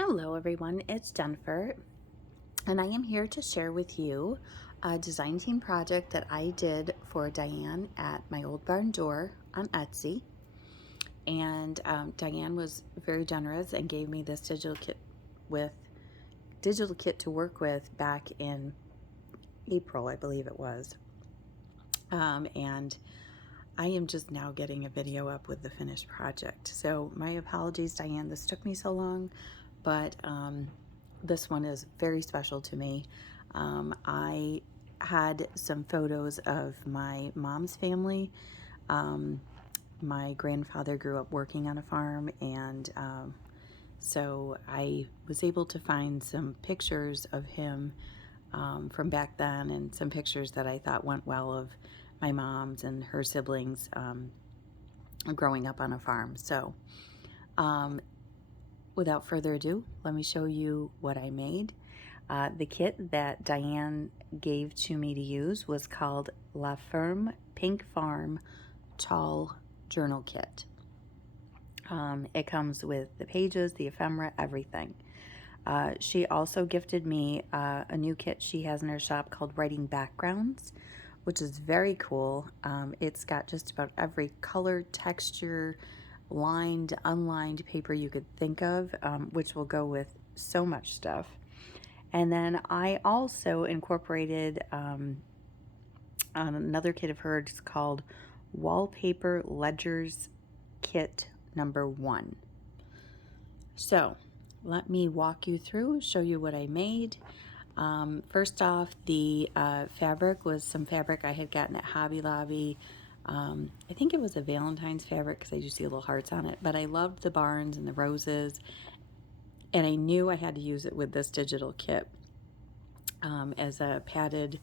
Hello everyone, it's Jennifer, and I am here to share with you a design team project that I did for Diane at my old barn door on Etsy. And Diane was very generous and gave me this digital kit to work with back in April, I believe it was. And I am just now getting a video up with the finished project. So my apologies, Diane, this took me so long, but this one is very special to me. I had some photos of my mom's family. My grandfather grew up working on a farm, and so I was able to find some pictures of him from back then, and some pictures that I thought went well of my mom's and her siblings growing up on a farm. So without further ado, let me show you what I made. The kit that Diane gave to me to use was called La Ferme Pink Farm Tall Journal Kit. It comes with the pages, the ephemera, everything. She also gifted me a new kit she has in her shop called Writing Backgrounds, which is very cool. It's got just about every color, texture, lined, unlined paper you could think of, which will go with so much stuff. And then I also incorporated another kit of hers called Wallpaper Ledgers Kit #1. So let me walk you through, show you what I made. First off, the fabric was some fabric I had gotten at Hobby Lobby. I think it was a Valentine's fabric because I do see little hearts on it, but I loved the barns and the roses, and I knew I had to use it with this digital kit as a padded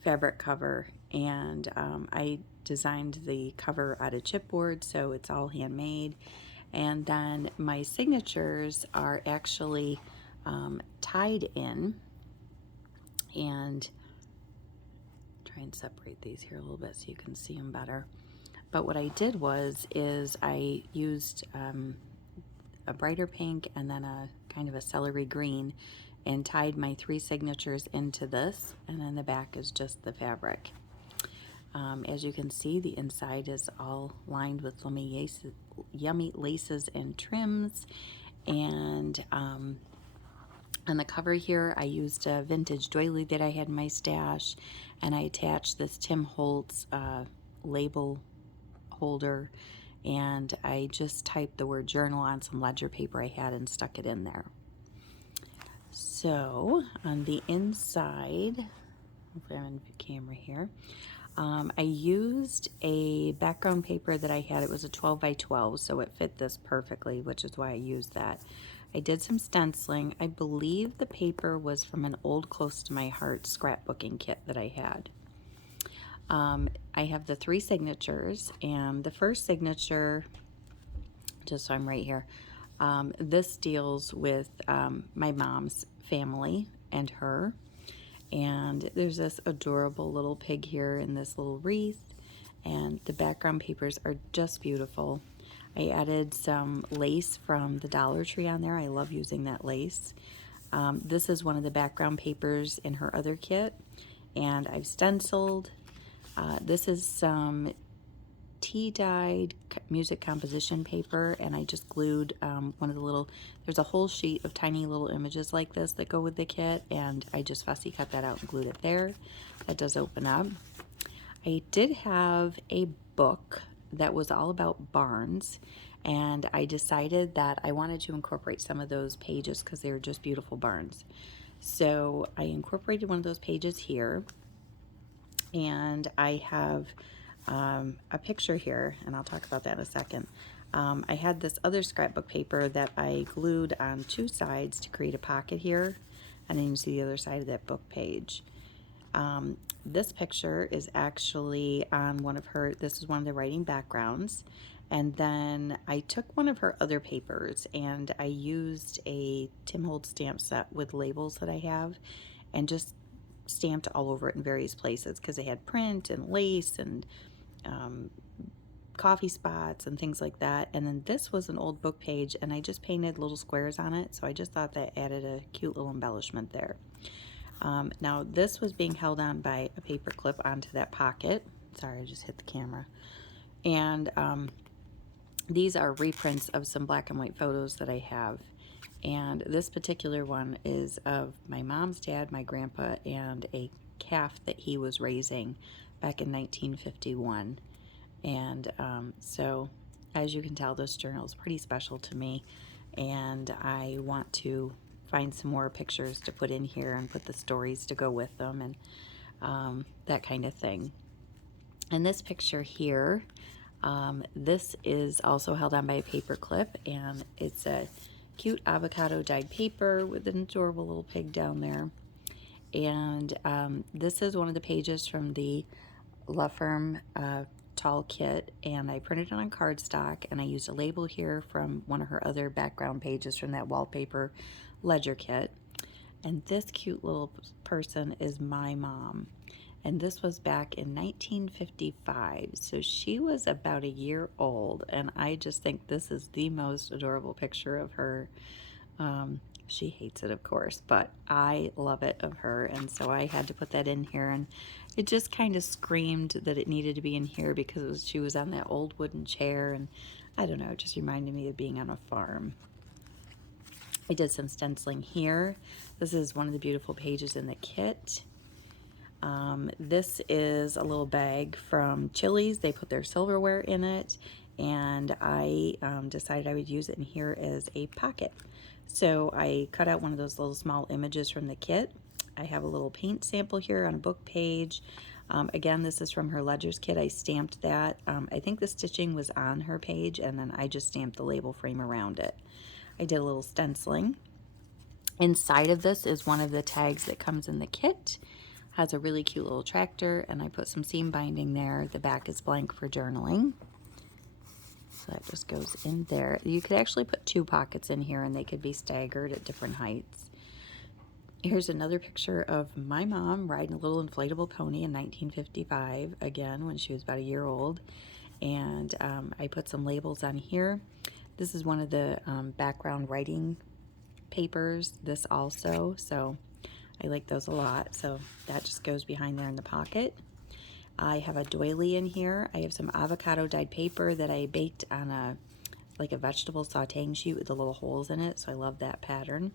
fabric cover. And I designed the cover out of chipboard, so it's all handmade. And then my signatures are actually tied in, and try and separate these here a little bit so you can see them better. But what I did is I used a brighter pink and then a kind of a celery green and tied my 3 signatures into this, and then the back is just the fabric. As you can see, the inside is all lined with yummy laces and trims. And on the cover here, I used a vintage doily that I had in my stash, and I attached this Tim Holtz label holder, and I just typed the word journal on some ledger paper I had and stuck it in there. So on the inside, hopefully I'm in the camera here, I used a background paper that I had. It was a 12 by 12, so it fit this perfectly, which is why I used that. I did some stenciling. I believe the paper was from an old Close to My Heart scrapbooking kit that I had. I have the 3 signatures, and the first signature, just so I'm right here, this deals with my mom's family and her. And there's this adorable little pig here in this little wreath, and the background papers are just beautiful. I added some lace from the Dollar Tree on there. I love using that lace. This is one of the background papers in her other kit, and I've stenciled. This is some tea-dyed music composition paper, and I just glued one of the little, there's a whole sheet of tiny little images like this that go with the kit, and I just fussy cut that out and glued it there. That does open up. I did have a book that was all about barns, and I decided that I wanted to incorporate some of those pages because they were just beautiful barns. So I incorporated one of those pages here, and I have a picture here, and I'll talk about that in a second. I had this other scrapbook paper that I glued on 2 sides to create a pocket here, and then you see the other side of that book page. This picture is actually on one of her, this is one of the writing backgrounds, and then I took one of her other papers and I used a Tim Holtz stamp set with labels that I have, and just stamped all over it in various places because they had print and lace and coffee spots and things like that. And then this was an old book page, and I just painted little squares on it, so I just thought that added a cute little embellishment there. Now this was being held on by a paper clip onto that pocket. Sorry, I just hit the camera. And these are reprints of some black and white photos that I have. And this particular one is of my mom's dad, my grandpa, and a calf that he was raising back in 1951. And so as you can tell, this journal is pretty special to me, and I want to find some more pictures to put in here and put the stories to go with them, and that kind of thing. And this picture here, this is also held on by a paper clip, and it's a cute avocado dyed paper with an adorable little pig down there. And this is one of the pages from the Ferme tall kit, and I printed it on cardstock, and I used a label here from one of her other background pages from that Wallpaper Ledger Kit. And this cute little person is my mom, and this was back in 1955, so she was about a year old, and I just think this is the most adorable picture of her. She hates it, of course, but I love it of her, and so I had to put that in here, and it just kind of screamed that it needed to be in here because she was on that old wooden chair, and I don't know, it just reminded me of being on a farm. I did some stenciling here. This is one of the beautiful pages in the kit. This is a little bag from Chili's. They put their silverware in it, and I decided I would use it in here as a pocket. So I cut out one of those little small images from the kit. I have a little paint sample here on a book page. Again, this is from her Ledgers kit. I stamped that. I think the stitching was on her page, and then I just stamped the label frame around it. I did a little stenciling. Inside of this is one of the tags that comes in the kit. Has a really cute little tractor, and I put some seam binding there. The back is blank for journaling. So that just goes in there. You could actually put 2 pockets in here, and they could be staggered at different heights. Here's another picture of my mom riding a little inflatable pony in 1955, again, when she was about a year old. And I put some labels on here. This is one of the background writing papers, this also, so I like those a lot. So that just goes behind there in the pocket. I have a doily in here. I have some avocado dyed paper that I baked on like a vegetable sauteing sheet with the little holes in it, so I love that pattern.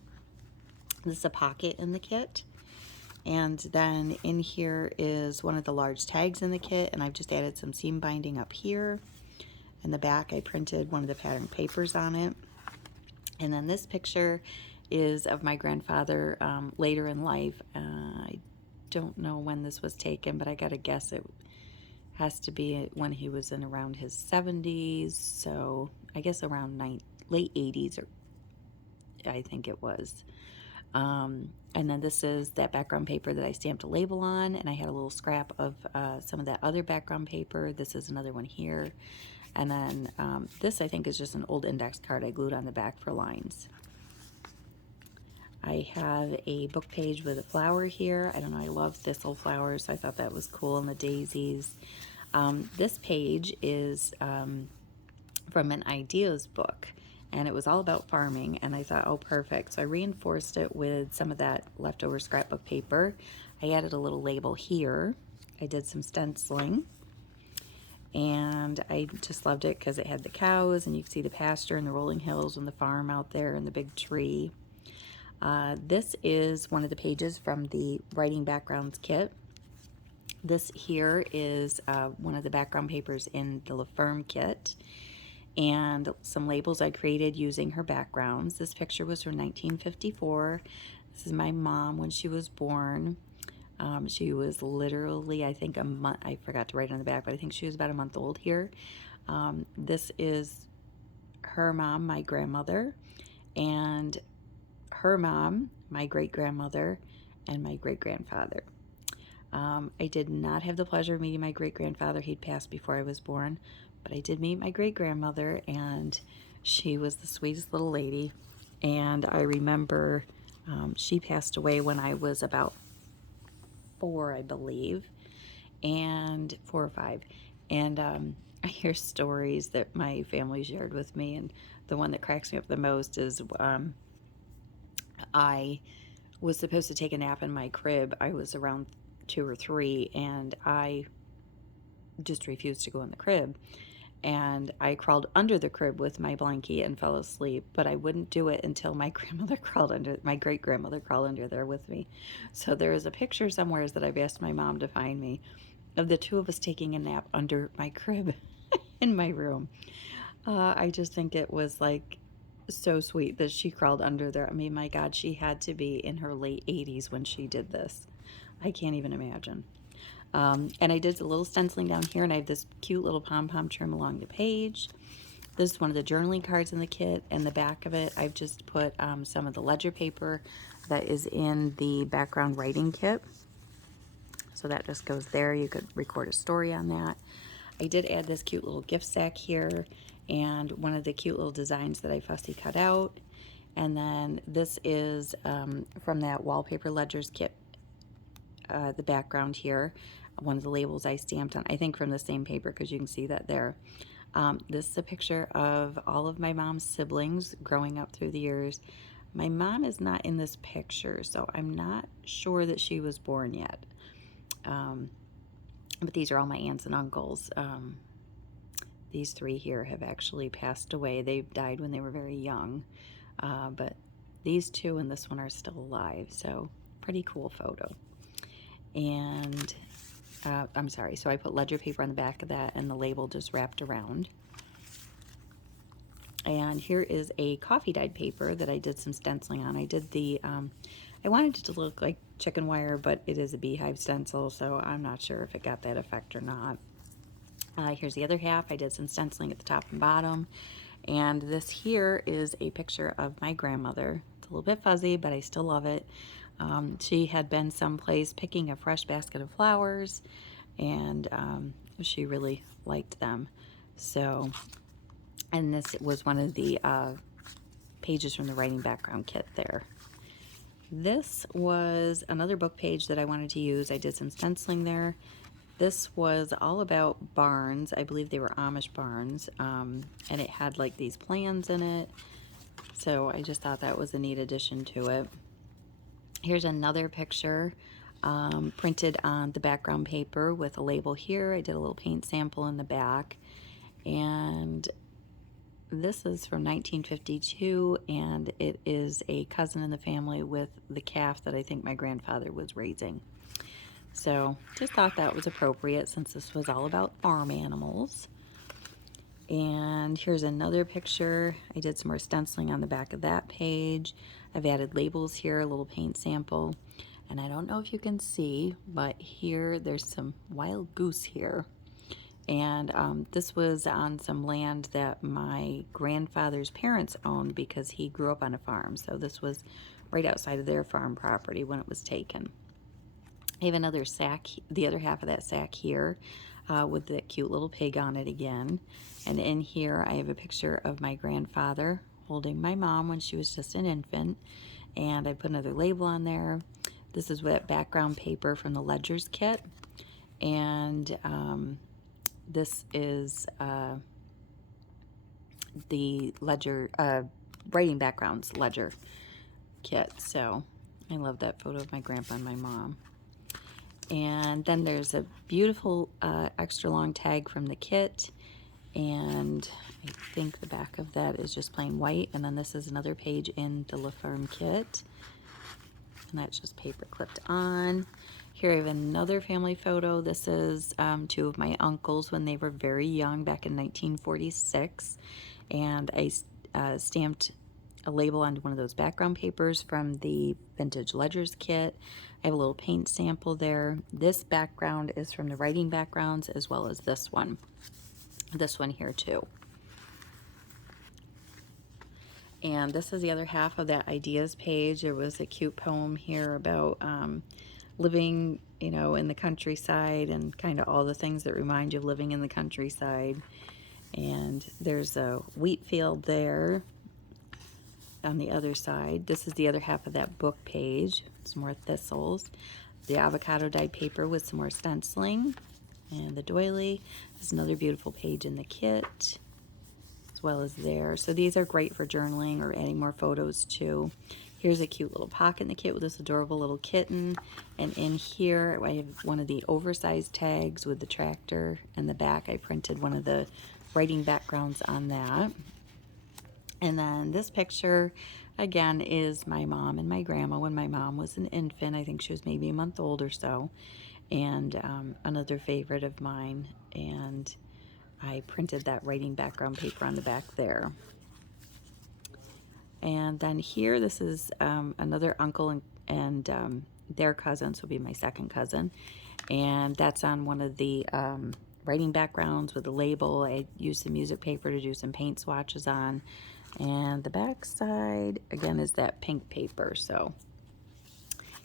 This is a pocket in the kit. And then in here is one of the large tags in the kit, and I've just added some seam binding up here. In the back, I printed one of the pattern papers on it. And then this picture is of my grandfather later in life. I don't know when this was taken, but I gotta guess it has to be when he was in around his 70s, so I guess around late 80s, or I think it was. And then this is that background paper that I stamped a label on, and I had a little scrap of some of that other background paper. This is another one here. And then this, I think, is just an old index card I glued on the back for lines. I have a book page with a flower here. I don't know, I love thistle flowers, so I thought that was cool, and the daisies. This page is from an ideas book, and it was all about farming, and I thought, oh, perfect. So I reinforced it with some of that leftover scrapbook paper. I added a little label here. I did some stenciling, and I just loved it because it had the cows, and you could see the pasture and the rolling hills and the farm out there and the big tree. This is one of the pages from the Writing Backgrounds kit. This here is one of the background papers in the Ferme kit, and some labels I created using her backgrounds. This picture was from 1954. This is my mom when she was born. She was literally, I think, a month. I forgot to write on the back, but I think she was about a month old here. This is her mom, my grandmother, and her mom, my great-grandmother, and my great-grandfather. I did not have the pleasure of meeting my great-grandfather. He'd passed before I was born, but I did meet my great-grandmother, and she was the sweetest little lady. And I remember she passed away when I was about 4, I believe, and 4 or 5. And I hear stories that my family shared with me, and the one that cracks me up the most is I was supposed to take a nap in my crib. I was around 2 or 3, and I just refused to go in the crib. And I crawled under the crib with my blankie and fell asleep, but I wouldn't do it until my grandmother crawled under, my great grandmother crawled under there with me. So there is a picture somewhere that I've asked my mom to find me of the two of us taking a nap under my crib in my room. I just think it was like so sweet that she crawled under there. I mean, my God, she had to be in her late 80s when she did this. I can't even imagine. And I did a little stenciling down here, and I have this cute little pom-pom trim along the page. This is one of the journaling cards in the kit, and the back of it, I've just put some of the ledger paper that is in the background writing kit. So that just goes there. You could record a story on that. I did add this cute little gift sack here, and one of the cute little designs that I fussy cut out. And then this is from that Wallpaper Ledgers Kit, the background here. One of the labels I stamped on, I think from the same paper, because you can see that there. This is a picture of all of my mom's siblings growing up through the years. My mom is not in this picture, so I'm not sure that she was born yet. But these are all my aunts and uncles. These 3 here have actually passed away. They died when they were very young. But these 2 and this one are still alive, so pretty cool photo. And I'm sorry, so I put ledger paper on the back of that, and the label just wrapped around. And here is a coffee dyed paper that I did some stenciling on. I did the, I wanted it to look like chicken wire, but it is a beehive stencil, so I'm not sure if it got that effect or not. Here's the other half. I did some stenciling at the top and bottom. And this here is a picture of my grandmother. It's a little bit fuzzy, but I still love it. She had been someplace picking a fresh basket of flowers, and she really liked them. So, and this was one of the pages from the writing background kit there. This was another book page that I wanted to use. I did some stenciling there. This was all about barns. I believe they were Amish barns, and it had like these plans in it. So I just thought that was a neat addition to it. Here's another picture printed on the background paper with a label here. I did a little paint sample in the back. And this is from 1952, and it is a cousin in the family with the calf that I think my grandfather was raising. So just thought that was appropriate since this was all about farm animals. And here's another picture. I did some more stenciling on the back of that page. I've added labels here, a little paint sample. And I don't know if you can see, but here there's some wild goose here. And this was on some land that my grandfather's parents owned because he grew up on a farm. So this was right outside of their farm property when it was taken. I have another sack, the other half of that sack here, with the cute little pig on it again. And in here I have a picture of my grandfather holding my mom when she was just an infant. And I put another label on there. This is that background paper from the Ledgers Kit. And this is the ledger, writing backgrounds ledger kit. So I love that photo of my grandpa and my mom. And then there's a beautiful extra long tag from the kit, and I think the back of that is just plain white. And then this is another page in the Ferme kit, and that's just paper clipped on. Here I have another family photo. This is 2 of my uncles when they were very young back in 1946, and I stamped a label onto one of those background papers from the vintage Ledgers kit. I have a little paint sample there. This background is from the writing backgrounds, as well as this one here too. And this is the other half of that ideas page. There was a cute poem here about living, you know, in the countryside, and kind of all the things that remind you of living in the countryside. And there's a wheat field there on the other side. This is the other half of that book page. Some more thistles. The avocado dyed paper with some more stenciling. and the doily. This is another beautiful page in the kit, as well as there. So these are great for journaling or adding more photos too. Here's a cute little pocket in the kit with this adorable little kitten. And in here, I have one of the oversized tags with the tractor and the back. I printed one of the writing backgrounds on that. And then this picture, again, is my mom and my grandma when my mom was an infant. I think she was maybe a month old or so. And another favorite of mine. And I printed that writing background paper on the back there. And then here, this is another uncle and their cousins will be my second cousin. And that's on one of the writing backgrounds with a label. I used the music paper to do some paint swatches on. And the back side, again, is that pink paper. So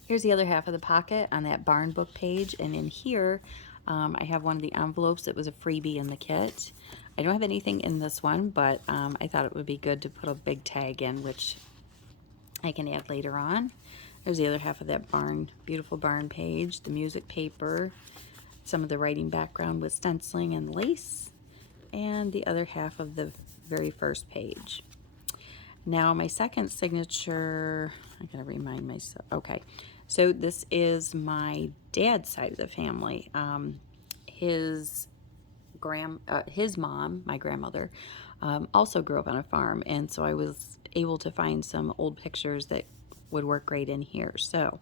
here's the other half of the pocket on that barn book page. And in here, I have one of the envelopes that was a freebie in the kit. I don't have anything in this one, but I thought it would be good to put a big tag in, which I can add later on. There's the other half of that barn, beautiful barn page, the music paper, some of the writing background with stenciling and lace, and the other half of the very first page. Now my second signature, I gotta remind myself, okay. So this is my dad's side of the family. His mom, my grandmother, also grew up on a farm, and so I was able to find some old pictures that would work great in here. So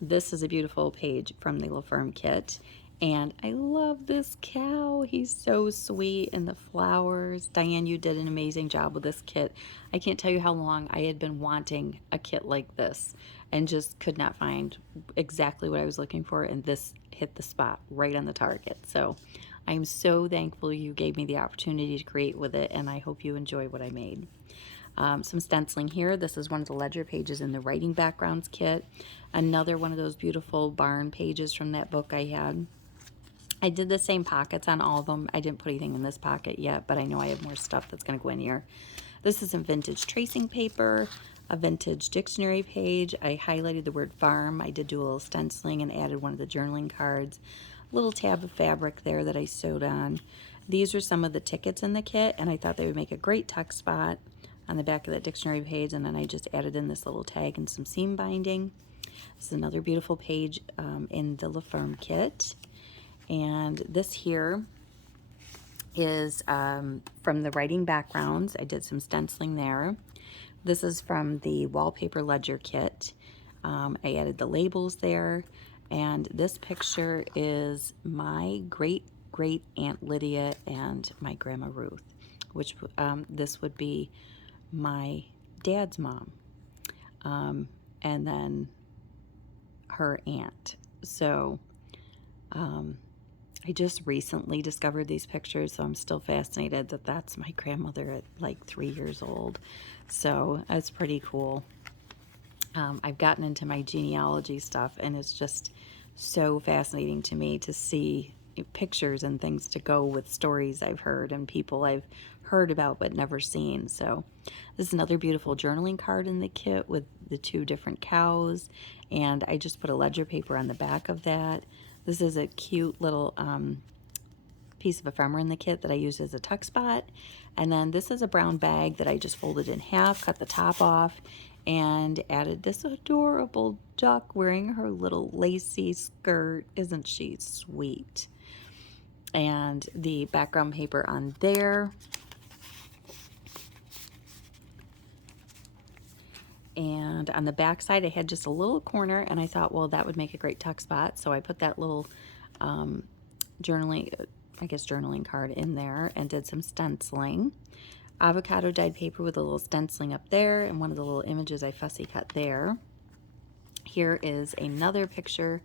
this is a beautiful page from the Ferme kit, and I love this cow. He's so sweet, and the flowers. Diane, you did an amazing job with this kit. I can't tell you how long I had been wanting a kit like this and just could not find exactly what I was looking for, and this hit the spot right on the target. So I'm so thankful you gave me the opportunity to create with it, and I hope you enjoy what I made. Some stenciling here. This is one of the ledger pages in the writing backgrounds kit. Another one of those beautiful barn pages from that book I had. I did the same pockets on all of them. I didn't put anything in this pocket yet, but I know I have more stuff that's going to go in here. This is some vintage tracing paper, a vintage dictionary page. I highlighted the word farm. I did do a little stenciling and added one of the journaling cards. A little tab of fabric there that I sewed on. These are some of the tickets in the kit, and I thought they would make a great tuck spot on the back of that dictionary page, and then I just added in this little tag and some seam binding. This is another beautiful page in the Ferme kit. And this here is from the writing backgrounds. I did some stenciling there. This is from the Wallpaper Ledger Kit. I added the labels there. And this picture is my great Aunt Lydia and my Grandma Ruth, which this would be my dad's mom. And then her aunt. So I just recently discovered these pictures, so I'm still fascinated that that's my grandmother at like 3 years old. So that's pretty cool. I've gotten into my genealogy stuff, and it's just so fascinating to me to see pictures and things to go with stories I've heard and people I've heard about but never seen. So this is another beautiful journaling card in the kit with the 2 different cows, and I just put a ledger paper on the back of that. This is a cute little piece of ephemera in the kit that I used as a tuck spot. And then this is a brown bag that I just folded in half, cut the top off, and added this adorable duck wearing her little lacy skirt. Isn't she sweet? And the background paper on there. And on the back side, I had just a little corner, and I thought, well, that would make a great tuck spot. So I put that little journaling card in there and did some stenciling. Avocado dyed paper with a little stenciling up there, and one of the little images I fussy cut there. Here is another picture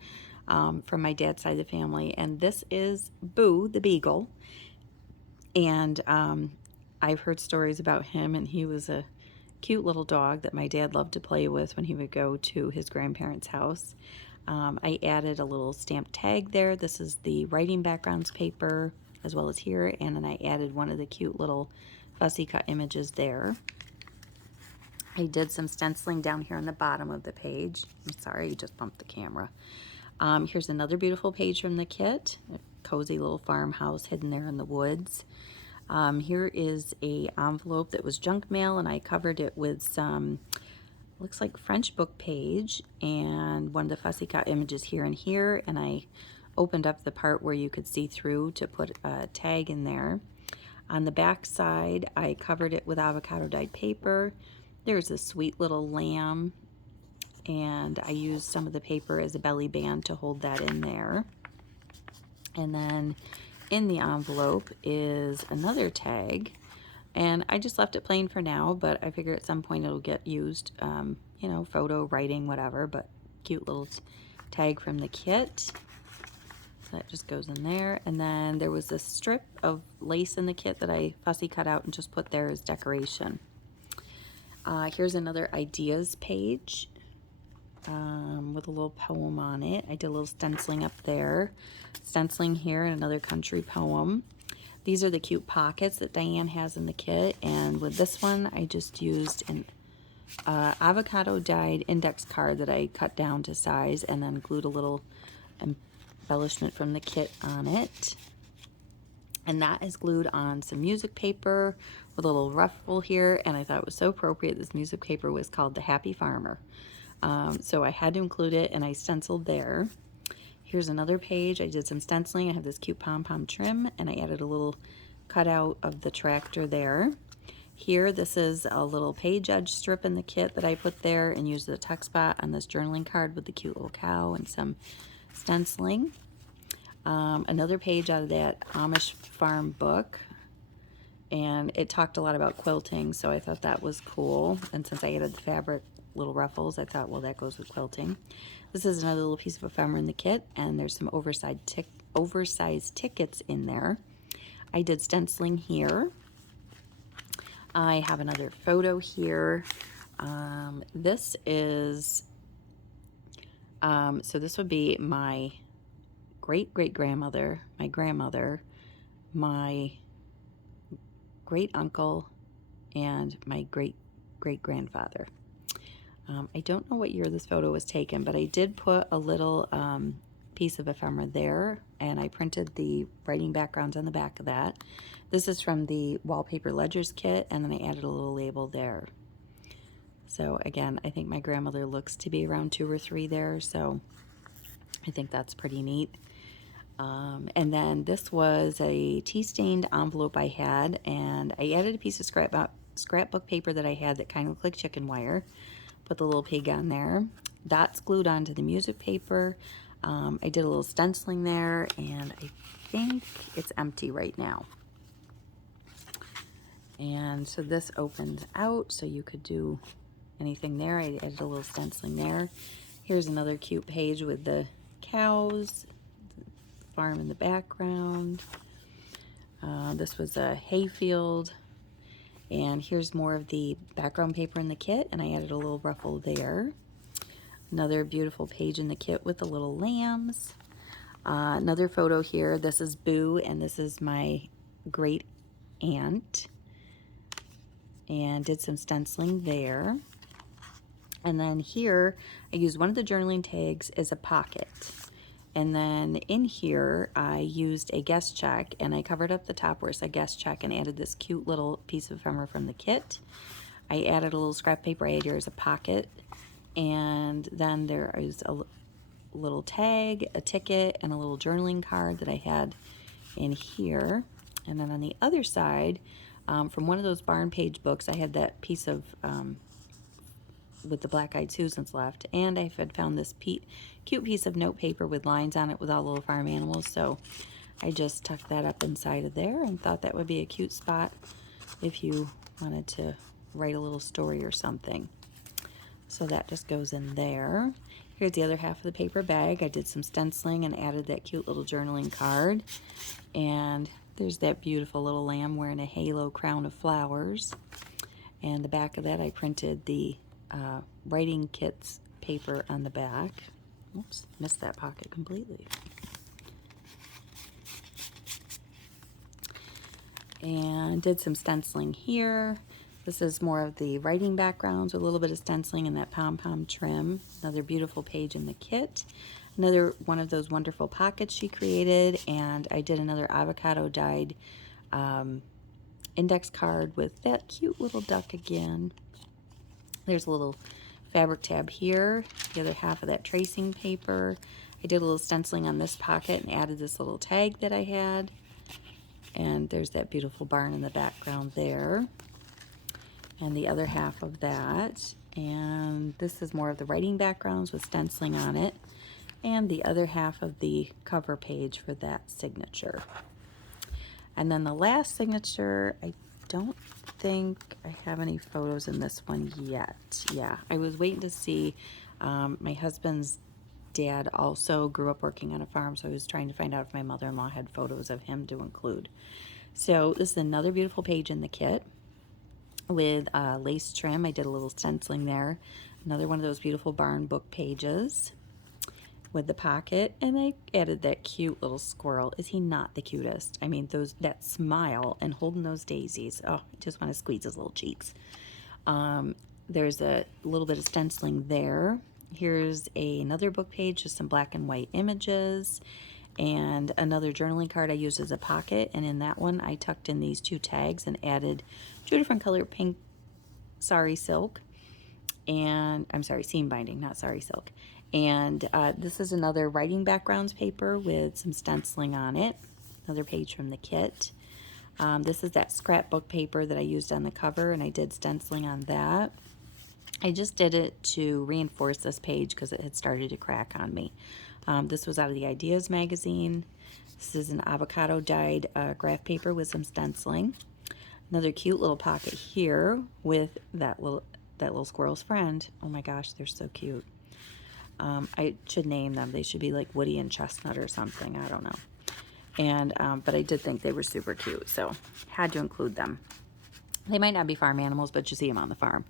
from my dad's side of the family, and this is Boo the beagle. And I've heard stories about him, and he was a cute little dog that my dad loved to play with when he would go to his grandparents' house. I added a little stamp tag there. This is the writing backgrounds paper as well as here, and then I added one of the cute little fussy cut images there. I did some stenciling down here on the bottom of the page. I'm sorry, you just bumped the camera. Here's another beautiful page from the kit. cozy little farmhouse hidden there in the woods. Here is a envelope that was junk mail, and I covered it with some, looks like French book page, and one of the fussy cut images here and here, and I opened up the part where you could see through to put a tag in there. On the back side, I covered it with avocado dyed paper. There's a sweet little lamb, and I used some of the paper as a belly band to hold that in there. And then in the envelope is another tag, and I just left it plain for now, but I figure at some point it'll get used, you know, photo, writing, whatever, but cute little tag from the kit. That just goes in there. And then there was this strip of lace in the kit that I fussy cut out and just put there as decoration. Here's another ideas page with a little poem on it. I did a little stenciling up there. Stenciling here and another country poem. These are the cute pockets that Diane has in the kit, and with this one I just used an avocado dyed index card that I cut down to size and then glued a little embellishment from the kit on it. And that is glued on some music paper with a little ruffle here, and I thought it was so appropriate. This music paper was called The Happy Farmer. So I had to include it, and I stenciled there. Here's another page. I did some stenciling. I have this cute pom-pom trim, and I added a little cutout of the tractor there. Here, this is a little page edge strip in the kit that I put there and used the tuck spot on this journaling card with the cute little cow and some stenciling. Another page out of that Amish farm book, and it talked a lot about quilting, so I thought that was cool. And since I added the fabric little ruffles, I thought, well, that goes with quilting. This is another little piece of ephemera in the kit, and there's some oversized tickets in there. I did stenciling here. I have another photo here. This is, so this would be my great-great-grandmother, my grandmother, my great-uncle, and my great-great-grandfather. I don't know what year this photo was taken, but I did put a little piece of ephemera there, and I printed the writing backgrounds on the back of that. This is from the Wallpaper Ledgers Kit, and then I added a little label there. So again, I think my grandmother looks to be around 2 or 3 there, so I think that's pretty neat. And then this was a tea-stained envelope I had, and I added a piece of scrapbook paper that I had that kind of looked like chicken wire. Put the little pig on there. That's glued onto the music paper. I did a little stenciling there, and I think it's empty right now. And so this opens out, so you could do anything there. I added a little stenciling there. Here's another cute page with the cows, the farm in the background. This was a hayfield. And here's more of the background paper in the kit, and I added a little ruffle there. Another beautiful page in the kit with the little lambs. Another photo here. This is Boo, and this is my great aunt. And did some stenciling there. And then here, I used one of the journaling tags as a pocket. And then in here, I used a guest check, and I covered up the top where it said guest check and added this cute little piece of ephemera from the kit. I added a little scrap paper I had here as a pocket. And then there is a little tag, a ticket, and a little journaling card that I had in here. And then on the other side, from one of those barn page books, I had that piece of with the black-eyed Susans left, and I had found this cute piece of note paper with lines on it with all little farm animals, so I just tucked that up inside of there and thought that would be a cute spot if you wanted to write a little story or something. So that just goes in there. Here's the other half of the paper bag. I did some stenciling and added that cute little journaling card, and there's that beautiful little lamb wearing a halo crown of flowers. And the back of that, I printed the writing kit's paper on the back. Oops, missed that pocket completely. And did some stenciling here. This is more of the writing backgrounds with a little bit of stenciling and that pom-pom trim. Another beautiful page in the kit. Another one of those wonderful pockets she created, and I did another avocado dyed index card with that cute little duck again. There's a little fabric tab here, the other half of that tracing paper. I did a little stenciling on this pocket and added this little tag that I had. And there's that beautiful barn in the background there. And the other half of that. And this is more of the writing backgrounds with stenciling on it. And the other half of the cover page for that signature. And then the last signature, I don't think I have any photos in this one yet. Yeah, I was waiting to see. My husband's dad also grew up working on a farm, so I was trying to find out if my mother-in-law had photos of him to include. So this is another beautiful page in the kit with lace trim. I did a little stenciling there. Another one of those beautiful barn book pages with the pocket, and I added that cute little squirrel. Is he not the cutest? I mean, that smile and holding those daisies. Oh, I just want to squeeze his little cheeks. There's a little bit of stenciling there. Here's another book page, just some black and white images, and another journaling card I used as a pocket, and in that one I tucked in these 2 tags and added 2 different color pink sari silk, and I'm sorry, seam binding, not sari silk. And this is another writing backgrounds paper with some stenciling on it, another page from the kit. This is that scrapbook paper that I used on the cover, and I did stenciling on that. I just did it to reinforce this page because it had started to crack on me. This was out of the Ideas magazine. This is an avocado dyed graph paper with some stenciling. Another cute little pocket here with that little squirrel's friend. Oh my gosh, they're so cute. I should name them. They should be like Woody and Chestnut or something. I don't know. And but I did think they were super cute, so had to include them. They might not be farm animals, but you see them on the farm.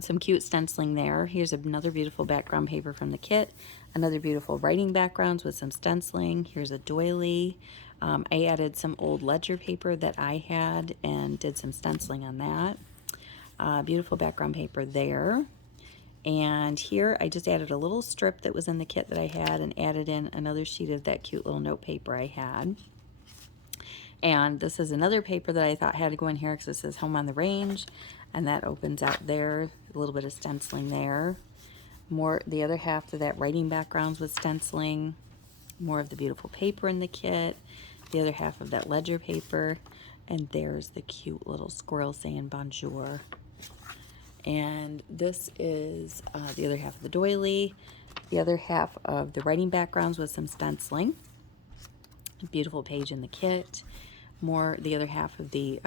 Some cute stenciling there. Here's another beautiful background paper from the kit. Another beautiful writing backgrounds with some stenciling. Here's a doily. I added some old ledger paper that I had and did some stenciling on that. Beautiful background paper there. And here I just added a little strip that was in the kit that I had and added in another sheet of that cute little note paper I had. And this is another paper that I thought had to go in here because it says Home on the Range, and that opens out there, a little bit of stenciling there. More, the other half of that writing backgrounds with stenciling, more of the beautiful paper in the kit, the other half of that ledger paper, and there's the cute little squirrel saying bonjour. And this is the other half of the doily, the other half of the writing backgrounds with some stenciling. A beautiful page in the kit. More, the other half of the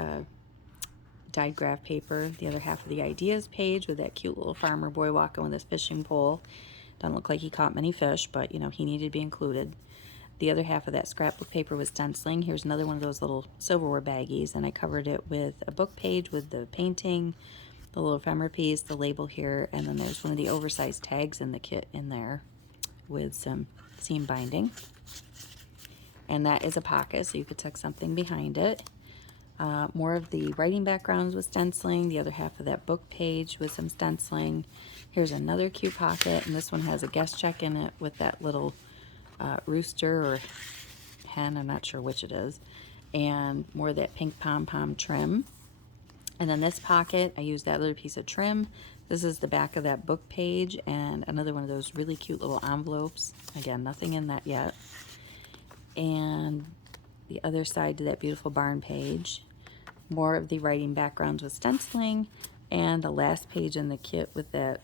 dyed graph paper, the other half of the ideas page with that cute little farmer boy walking with his fishing pole. Doesn't look like he caught many fish, but you know, he needed to be included. The other half of that scrapbook paper was stenciling. Here's another one of those little silverware baggies, and I covered it with a book page with the painting, the little ephemera piece, the label here, and then there's one of the oversized tags in the kit in there with some seam binding. And that is a pocket, so you could tuck something behind it. More of the writing backgrounds with stenciling, the other half of that book page with some stenciling. Here's another cute pocket, and this one has a guest check in it with that little rooster or hen, I'm not sure which it is, and more of that pink pom-pom trim. And then this pocket, I used that little piece of trim. This is the back of that book page, and another one of those really cute little envelopes. Again, nothing in that yet. And the other side to that beautiful barn page. More of the writing backgrounds with stenciling, and the last page in the kit with that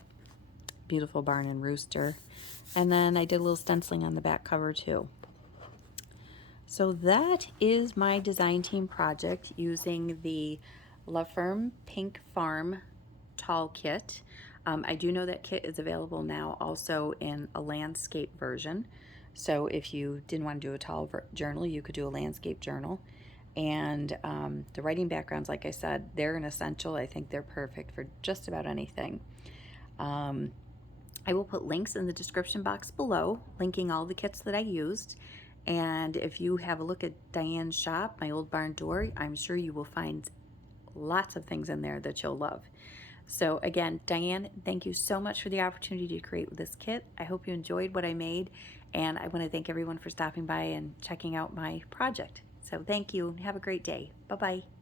beautiful barn and rooster. And then I did a little stenciling on the back cover too. So that is my design team project using the La Ferme Pink Farm Tall Kit. I do know that kit is available now also in a landscape version. So if you didn't want to do a tall journal, you could do a landscape journal. And the writing backgrounds, like I said, they're an essential. I think they're perfect for just about anything. I will put links in the description box below, linking all the kits that I used. And if you have a look at Diane's shop, my old barn door, I'm sure you will find lots of things in there that you'll love. So again, Diane, thank you so much for the opportunity to create this kit. I hope you enjoyed what I made, and I want to thank everyone for stopping by and checking out my project. So thank you, and have a great day. Bye-bye.